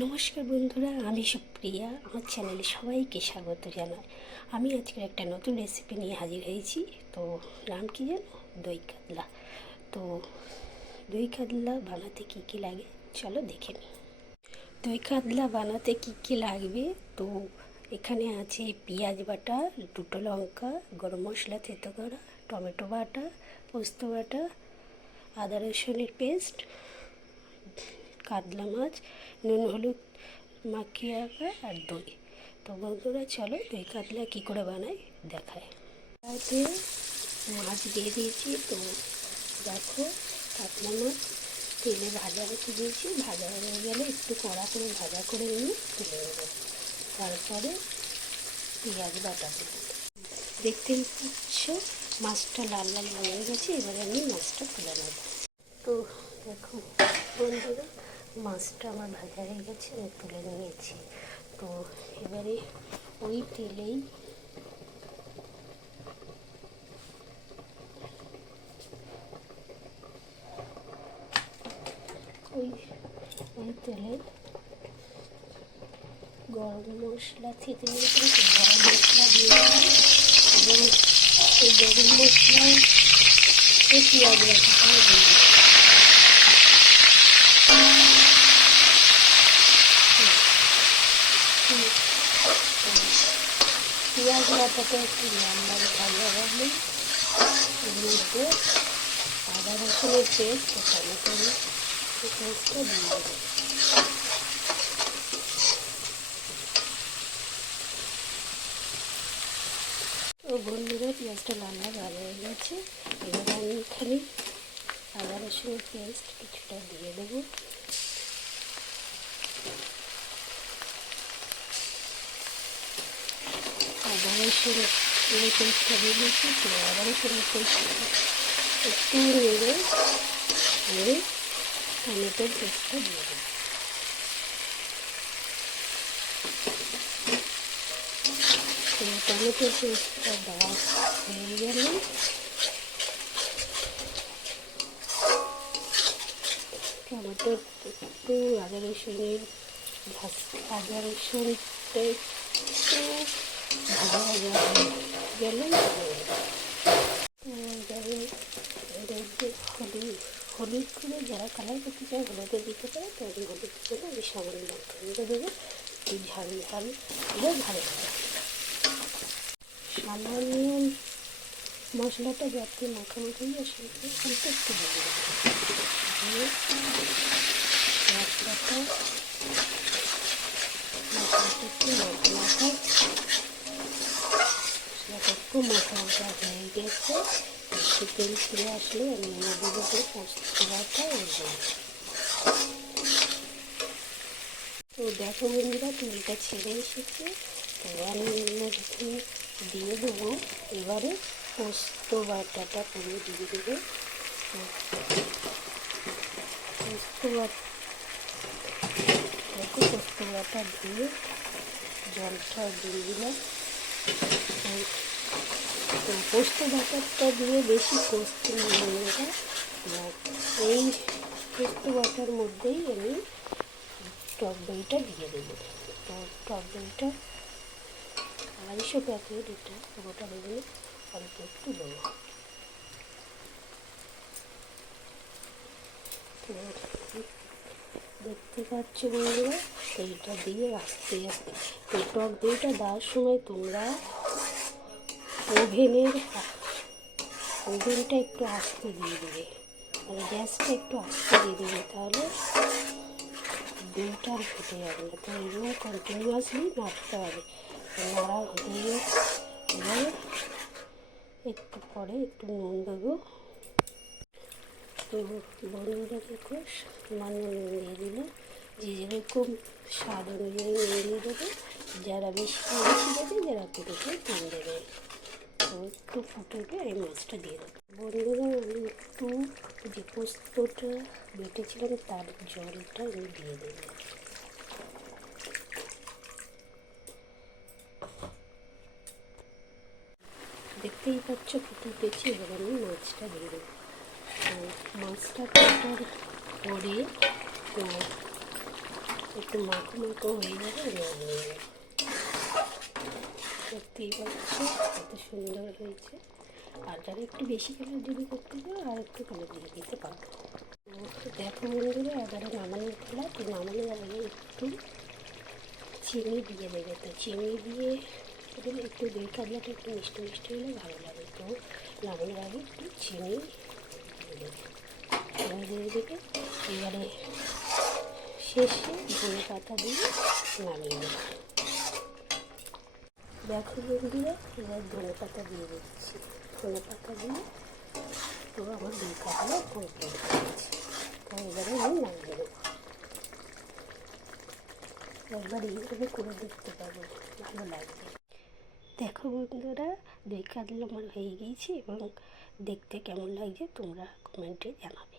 নমস্কার বন্ধুরা, আমি সুপ্রিয়া। আমার চ্যানেলে সবাইকে স্বাগত জানাই। আমি আজকের একটা নতুন রেসিপি নিয়ে হাজির হয়েছি। তো নাম কি জানো? দই কাতলা। তো দই কাতলা বানাতে কী কী লাগে চলো দেখে নিই। দই কাতলা বানাতে কী কী লাগবে, তো এখানে আছে পেঁয়াজ বাটা, দুটো লঙ্কা, গরম মশলা থেতো করা, টমেটো বাটা, পোস্ত বাটা, আদা রসুনের পেস্ট, কাতলা মাছ, নুন হলুদ মাখিয়ে রাখা আর দই। তো বন্ধুরা চলো দই কাতলা কী করে বানাই দেখায়। তাতে মাছ দিয়ে দিয়েছি। তো দেখো, কাতলা মাছ তেলে ভাজা হতে দিয়েছি। ভাজা হয়ে গেলে একটু কড়া করে ভাজা করে নিয়ে তুলে নেবো। তারপরে পেঁয়াজ বাটা দেবো। দেখতেই পাচ্ছ মাছটা লাল লাল হয়ে গেছে। এবারে আমি মাছটা তুলে নেব। তো দেখো বন্ধুরা, মাছটা আমার ভাজা হয়ে গেছে, আমি তুলে নিয়েছি। তো এবারে ওই তেলেই ওই তেলে গরম মশলা থেকে নিয়ে গরম মশলা দিয়ে এবং এই গরম মশলা পেঁয়াজ বাটাটা দিয়ে পেঁয়াজ বাটাটা একটু লম্বা ভাজা হবে। এর মধ্যে আদা রসুনের পেস্ট ও টমেটোর পেস্টটা দিয়ে দেবো। তো বন্ধুরা, পেঁয়াজটা লম্বা ভাজা হয়ে গেছে। এবার আমি এখানে আদা রসুনের পেস্ট কিছুটা দিয়ে দেবো। আদা রসুনের পেস্টটা দিয়ে দিয়েছি। তো আদা রসুনের পেস্টটা একটু নেড়ে আমি টমেটোর পেস্টটা দিয়ে দেবো। তো টমেটোর পেস্টটা দেওয়া হয়ে গেলে টমেটো একটু আদা রসুনটা একটু ভাজা ভাজা হয়ে গেলে হলুদ করে যারা কালার করতে চায় হলুদে দিতে পারে। তো আমি হলুদ করে আমি সামান্য লঙ্কা গুঁড়ো দেবো। একটু ঝাল ঝাল দিয়ে ভালো হবে। সামান্য মশলাটা যাতে মাখামাখি আসে অল্প একটু দেবো। মশলাটা একটু মাখা হয়ে গেছে। একটু তেল ফিরে আসলে আমি আমাদের উপরে পোস্ত বাটা দেবো। তো দেখো বন্ধুরা, তেলটা ছেড়ে এসেছে। তো আমি এর মধ্যে দিয়ে দেবো এবারে পোস্ত বাটাটা পুরো দিয়ে দেবো। পোস্ত বাটা দিয়ে জলটা দিয়ে দিলাম। তো পোস্ত বাটাটা দিয়ে বেশি কষতে নেবে না। এই পোস্ত বাটার মধ্যেই আমি টক দইটা দিয়ে দেবো। তো টক দইটা 250 প্যাকেট, এটা গোটা দেবো, অল্প একটু দেবো। তো দেখতে পাচ্ছ বন্ধুরা, এইটা দিয়ে আস্তে আস্তে তো টক দইটা দেওয়ার সময় তোমরা ওভেনটা একটু আস্তে দিয়ে দেবে, মানে গ্যাসটা একটু আস্তে দিয়ে দেবে, তাহলে দইটা আর ফুটে যাবে না। তো এরকম কন্টিনিউয়াসলি নাড়তে হবে। নাড়া হয়ে এবারে একটু পরে একটু নুন দেবো। তো বন্ধুরা দেখো, সামান্য নুন দিয়ে দিল। যে যেরকম স্বাদ অনুযায়ী নুন দিয়ে দেবে। যারা বেশি দেবে, যারা একটু কম দেবে। তো একটু ফুটে এই মাছটা দিয়ে দেবো। বন্ধুরা, আমি একটু যে পোস্তটা বেটেছিলাম তার জলটা আমি দিয়ে দেবো। দেখতেই পাচ্ছ ফুটে উঠেছি। এবার আমি মাছটা দিয়ে দেবো। মাছটা কাটার পরে তো একটু মাখো মাখো হয়ে যাবে নামিয়ে নেব। দেখতেই পাচ্ছ কত সুন্দর হয়েছে। আর যারা একটু বেশি কালার যদি করতে চাও আর একটু কালার দিয়ে দিতে পারো। তো দেখো বন্ধুরা, এবারে নামানোর পালা। তো নামানোর আগে একটু চিনি দিয়ে দেবে। তো চিনি দিয়ে এবার একটু দই কাতলাটা একটু মিষ্টি মিষ্টি হলে ভালো লাগে। তো নামানোর আগে একটু চিনি দিয়ে দেবে, চিনি দিয়ে দেবে। এবারে শেষে ধনে পাতা দিয়ে নামিয়ে দেবে। দেখো বন্ধুরা, এবার ধনে পাতা দিয়ে দিচ্ছি। ধনে পাতা দিয়ে তো আমার দই কাতলা কমপ্লিট হয়েছে। তো এবারে আমি নামিয়ে দেবো। একবার এইভাবে করে দেখতে পাবো, ভালো লাগবে। দেখো বন্ধুরা, দই কাতলা আমার হয়ে গিয়েছে এবং দেখতে কেমন লাগছে তোমরা কমেন্টে জানাবে।